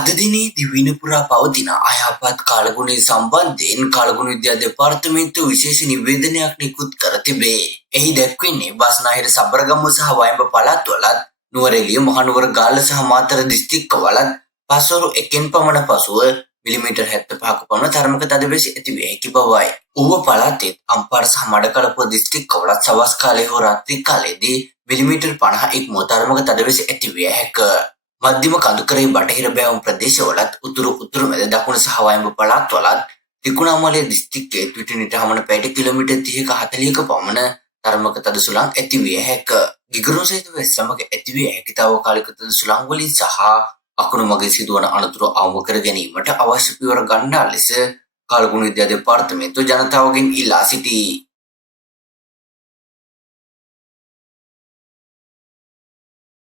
අද දිනේදී විනපුරා පවතින අයහපත් කාලගුණය සම්බන්ධයෙන් කාලගුණ විද්‍යා දෙපාර්තමේන්තුව විශේෂ නිවේදනයක් නිකුත් කර තිබේ. එහි දැක්වෙන්නේ බස්නාහිර සබරගමුව සහ වයඹ පළාත්වලත් නුවරඑළිය මහනුවර ගාල්ල සහ මාතර දිස්ත්‍රික්කවලත් පස්වරු 1 පමණ පසුව මිලිමීටර් 75ක පමණ තරමක තදවැසි ඇති විය හැකි බවයි. ඌව පළාතේ අම්පාර සහ මඩකලපුව දිස්ත්‍රික්කවලත් සවස් කාලයේ හෝ රාත්‍රී කාලයේදී මිලිමීටර් 50 ඉක්මව තරමක තදවැසි ඇති විය හැකිය. මධ්‍යම කඳුකරේ බටහිර බෑවුම් ප්‍රදේශවලත් උතුරු මැද දකුණු සහ වයඹ පළාත්වලත් ත්‍රිකුණාමලය දිස්ත්‍රික්කයේ පිටිනිට හමන පැයට කිලෝමීටර් 30ක 40ක පමණ තරමක තද සුළං ඇති විය හැකිය. ගිගුරුම් සහිත වැස්ස සමග ඇති විය හැකි තාවකාලික තද සුළං වලින් සහ අකුණු මගින් සිදුවන අනතුරු අවම කර ගැනීමට අවශ්‍ය පියවර ගන්නා ලෙස කාලගුණ විද්‍යා දෙපාර්තමේන්තුව ජනතාවගෙන් ඉල්ලා සිටී.